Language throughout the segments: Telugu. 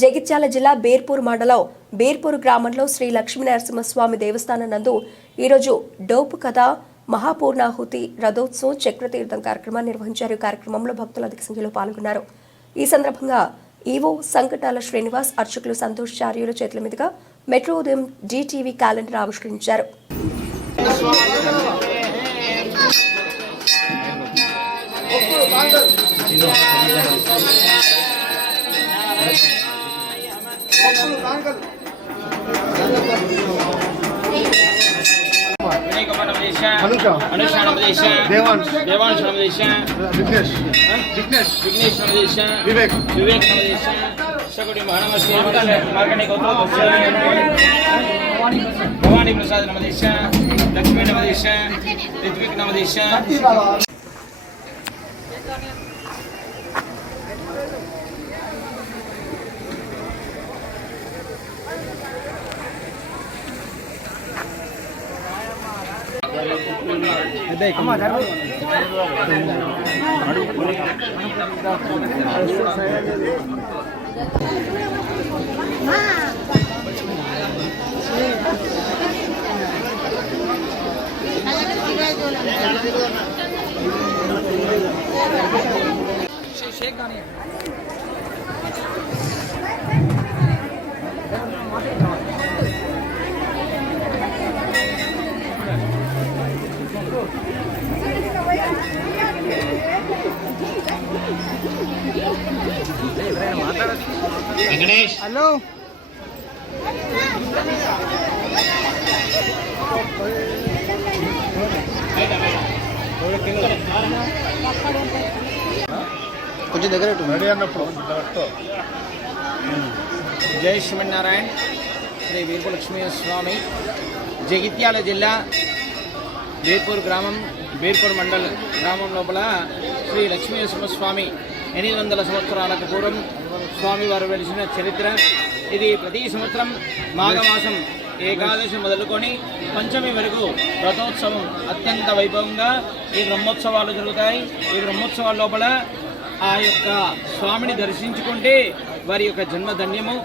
జగిత్యాల జిల్లా బేర్పూర్ మండలం బేర్పూర్ గ్రామంలో శ్రీ లక్ష్మీనరసింహస్వామి దేవస్థానం నందు ఈరోజు డోపు కథ మహాపూర్ణాహుతి రథోత్సవం చక్రతీర్థం కార్యక్రమాన్ని నిర్వహించారు. కార్యక్రమంలో భక్తులు అధిక సంఖ్యలో పాల్గొన్నారు. ఈ సందర్భంగా ఈవో సంకటాల శ్రీనివాస్ అర్చకులు సంతోష్ చార్యుల చేతుల మీదుగా మెట్రో ఉదయం జీటీవీ క్యాలెండర్ ఆవిష్కరించారు. వినయకుమారమదేశ దేవాంశ్. దేవాంశనమదేశ విఘ్నేష్ విఘ్నేష్ విఘ్నేష్ నమదేశ వివేక్. వివేక్ నమదేశ శకుడి మహనమస్తే మార్గణి గౌతమ భవానీ ప్రసాద్ నమదేశ లక్ష్మీ నమదేశ రిత్విక్ నమదేశ শেখ গানি హలో. కొంచెం దగ్గర రెడీ అన్నప్పుడు. జై శ్రీమన్నారాయణ. శ్రీ వీరభలక్ష్మీ స్వామి. జగిత్యాల జిల్లా బీర్పూర్ గ్రామం బీర్పూర్ మండల్ గ్రామం లోపల శ్రీ లక్ష్మీ స్వామి ఎనిమిది వందల సంవత్సరాలకు పూర్వం స్వామివారు వెలిసిన చరిత్ర. ఇది ప్రతి సంవత్సరం మాఘమాసం ఏకాదశి మొదలుకొని పంచమి వరకు రథోత్సవం అత్యంత వైభవంగా ఈ బ్రహ్మోత్సవాలు జరుగుతాయి. ఈ బ్రహ్మోత్సవాల లోపల ఆ యొక్క స్వామిని దర్శించుకుంటే వారి యొక్క జన్మధన్యము.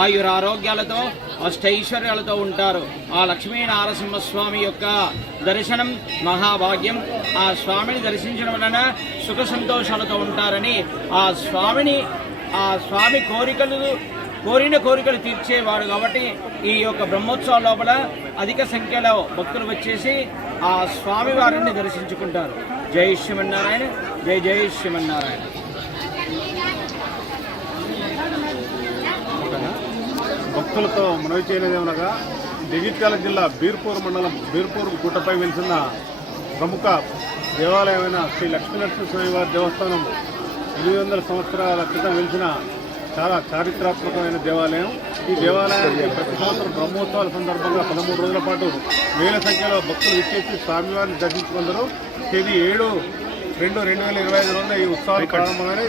ఆయురారోగ్యాలతో అష్టైశ్వర్యాలతో ఉంటారు. ఆ లక్ష్మీ నారసింహస్వామి యొక్క దర్శనం మహాభాగ్యం. ఆ స్వామిని దర్శించడం వలన సుఖ సంతోషాలతో ఉంటారని ఆ స్వామిని ఆ స్వామి కోరికలు కోరిన కోరికలు తీర్చేవాడు కాబట్టి ఈ యొక్క బ్రహ్మోత్సవం లోపల అధిక సంఖ్యలో భక్తులు వచ్చేసి ఆ స్వామివారిని దర్శించుకుంటారు. జై శ్రీమన్నారాయణ జై జై శ్రీమన్నారాయణ. భక్తులతో మనవి చేయలేదేమనగా జగిత్యాల జిల్లా బీర్పూర్ మండలం బీర్పూర్ గుట్టపై వెలిసిన ప్రముఖ దేవాలయమైన శ్రీ లక్ష్మీనరసింహస్వామి స్వామివారి దేవస్థానం ఎనిమిది వందల సంవత్సరాల క్రితం వెలిసిన చాలా చారిత్రాత్మకమైన దేవాలయం. ఈ దేవాలయానికి ప్రతి సంవత్సరం బ్రహ్మోత్సవాల సందర్భంగా పదమూడు రోజుల పాటు వేల సంఖ్యలో భక్తులు విచ్చేసి స్వామివారిని దర్శించుకుందరు తేదీ ఏడు రెండు రెండు వేల ఇరవై ఐదు రోజున ఈ ఉత్సవాలు ప్రారంభమైన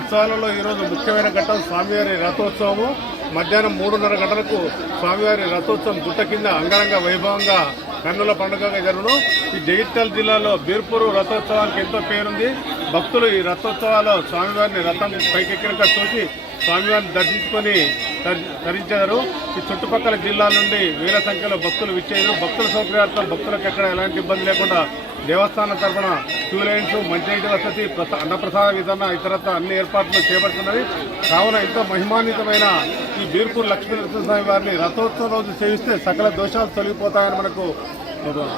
ఉత్సవాలలో ఈరోజు ముఖ్యమైన ఘట్టం స్వామివారి రథోత్సవము. మధ్యాహ్నం మూడున్నర గంటలకు స్వామివారి రథోత్సవం గుట్ట కింద అంగరంగ వైభవంగా కన్నుల పండుగగా జరుగును. ఈ జగిత్యాల జిల్లాలో బీర్పూరు రథోత్సవానికి ఎంతో పేరుంది. భక్తులు ఈ రథోత్సవాల్లో స్వామివారిని రథం పైకెక్కినక చూసి స్వామివారిని దర్శించుకొని తరించారు. ధరించారు ఈ చుట్టుపక్కల జిల్లాల నుండి వేల సంఖ్యలో భక్తులు విచ్చేయరు భక్తుల సౌకర్యార్థం భక్తులకు ఎక్కడ ఎలాంటి ఇబ్బంది లేకుండా దేవస్థానం తరఫున క్యూ లైన్స్ మంచినీటి వసతి అన్నప్రసాద విధాన ఇతరత్ర అన్ని ఏర్పాట్లు చేపడుతున్నవి కావున ఎంతో మహిమాన్వితమైన ఈ బీర్పూర్ లక్ష్మీనరసింహస్వామి వారిని రథోత్సవం రోజు సేవిస్తే సకల దోషాలు తొలగిపోతాయని మనకు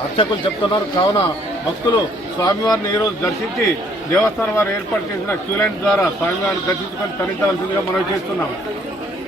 అర్చకులు చెప్తున్నారు. కావున భక్తులు స్వామివారిని ఈరోజు దర్శించి దేవస్థానం వారు ఏర్పాటు చేసిన క్యూలైన్ ద్వారా స్వామివారిని దర్శించుకొని తరించాల్సిందిగా మనం చేస్తున్నాం.